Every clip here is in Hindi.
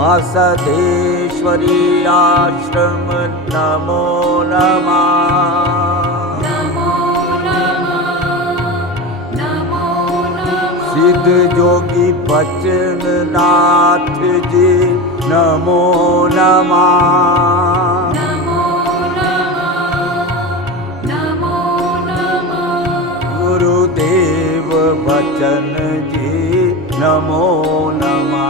मासदेश्वरी आश्रम नमो नमः। सिद्ध जोगी बचननाथ जी नमो नमः। गुरुदेव बचन जी नमो नमः।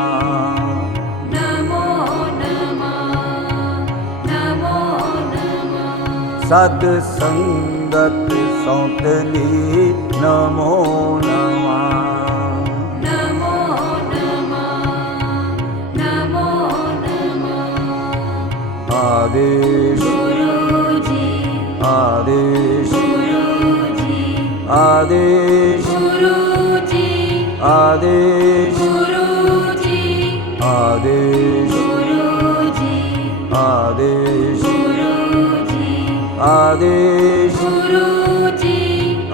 सत्संगत सौतली नमो नमः। आदेश आदेश आदेश आदेश आदेश आदेश आदेश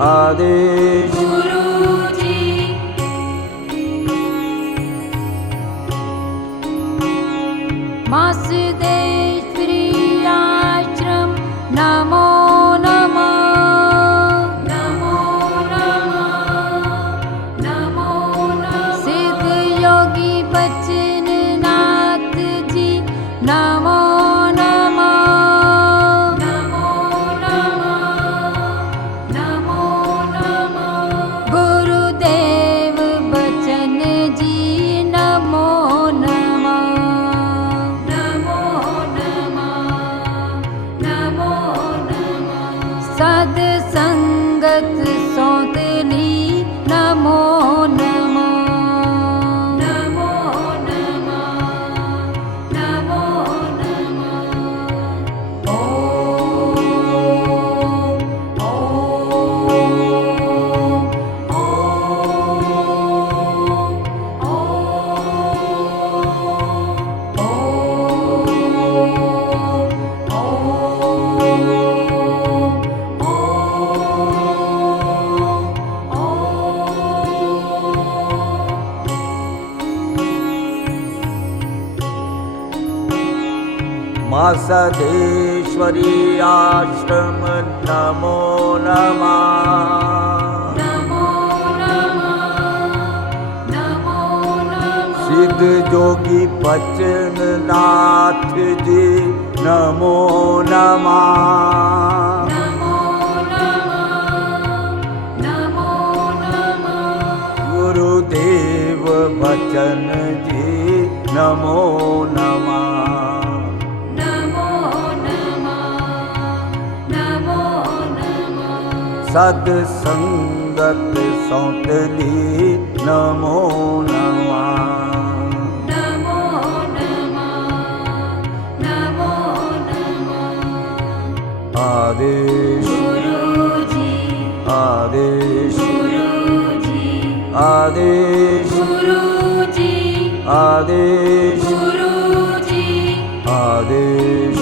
आदेश मासदेश्वरी आश्रम नमो नमः। सिद्ध योगी बचननाथ जी नमो गुरुदेव बचन जी नमो सत्संगत सौतली नमो नमः। मासदेश्वरी आश्रम नमो नमः। सिद्ध जोगी बचननाथ जी नमो नमः। गुरुदेव बचन जी नमो नमः। सत्संगत सौतली नमो नमः। आदेश आदेश आदेश आदेश आदेश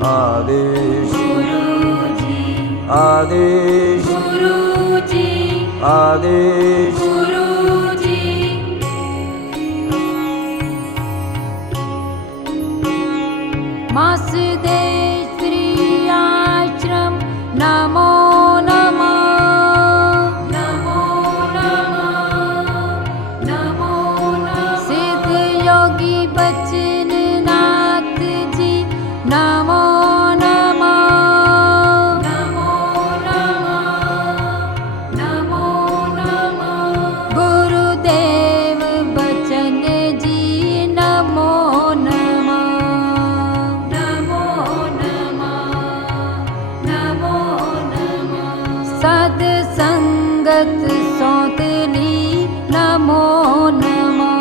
आदेश आदेश आदेश मासदेश्वरी आश्रम नमो नमः। सिद्ध योगी बचननाथ जी नमो गुरुदेव बचन जी नमो सत्संगत सौतली नमो नमः।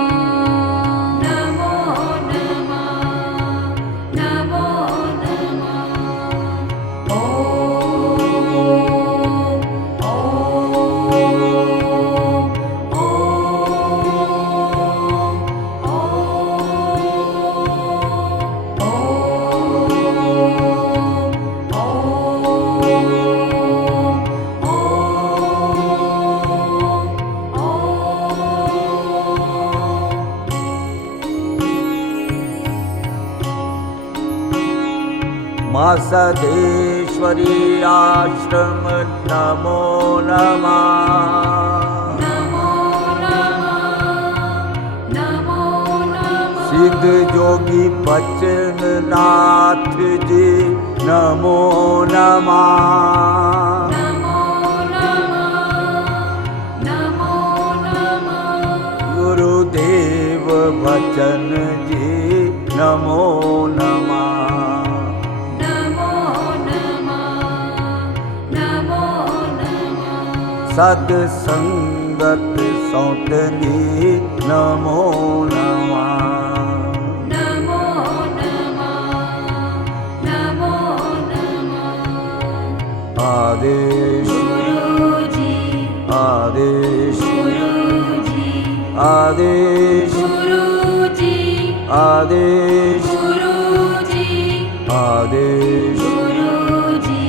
माँ सदेश्वरी आश्रम नमो नमः। नमो नमः, नमो नमः। सिद्ध जोगी बचननाथ जी नमो नमः। नमो नमः, नमो नमः। गुरुदेव बचन जी नमो नमः। नमो नमः, नमो नमः। सत्संगत सौतली नमो नमः। नमो नमः, नमो नमः। आदेश गुरुजी, आदेश गुरुजी, आदेश गुरुजी, आदेश गुरुजी, आदेश गुरुजी,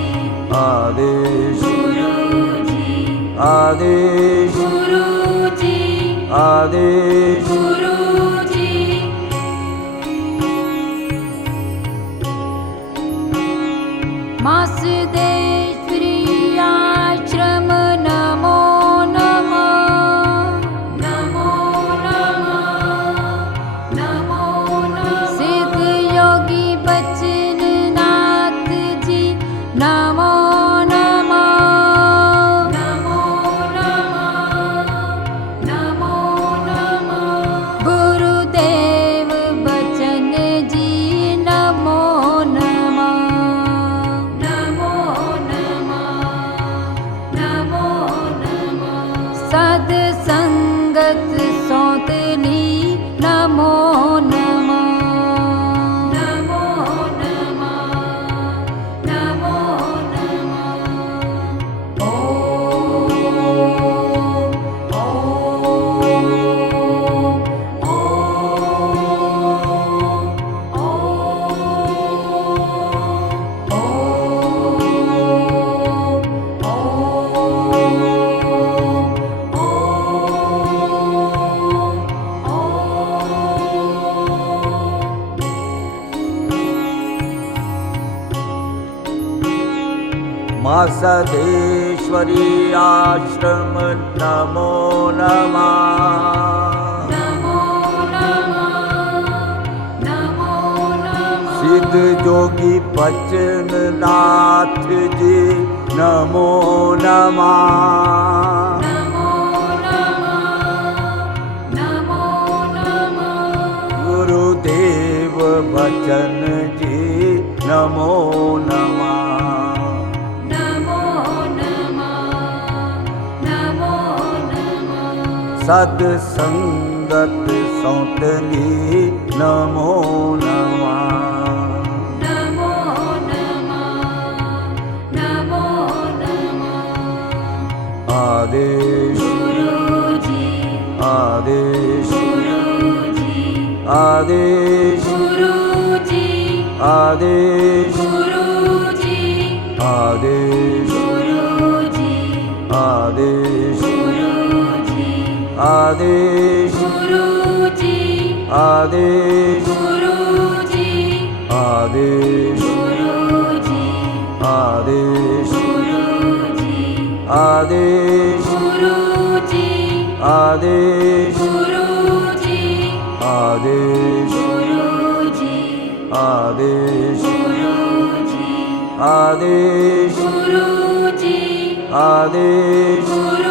आदेश गुरुजी, आदेश गुरुजी, आदेश गुरुजी। मासदेश्वरी आश्रम नमो नमः। नमो नमः, नमो नमः। सिद्ध योगी बचननाथ जी नमो नमः। नमो नमः, नमो नमः। गुरुदेव बचन जी नमो नमः। नमो नमः, नमो नमः। सत्संगत सौतली नमो नमः। नमो नमः, नमो नमः। ओम माँ सदेश्वरी आश्रम नमो नमः। नमो नमः, नमो नमः। सिद्ध जोगी बचननाथ जी नमो नमः। नमो नमः, नमो नमः। गुरुदेव बचन जी नमो नमः। नमो नमः, नमो नमः। सत्संगत सौतली नमो नमः। नमो नमः, नमो नमः। आदेश गुरुजी, आदेश गुरुजी, आदेश गुरुजी, आदेश गुरुजी, आदेश गुरुजी, आदेश गुरुजी, आदेश गुरुजी, आदेश गुरुजी, आदेश गुरुजी, आदेश गुरुजी, आदेश गुरुजी, आदेश गुरुजी, आदेश गुरुजी, आदेश गुरुजी, आदेश गुरुजी, आदेश गुरुजी।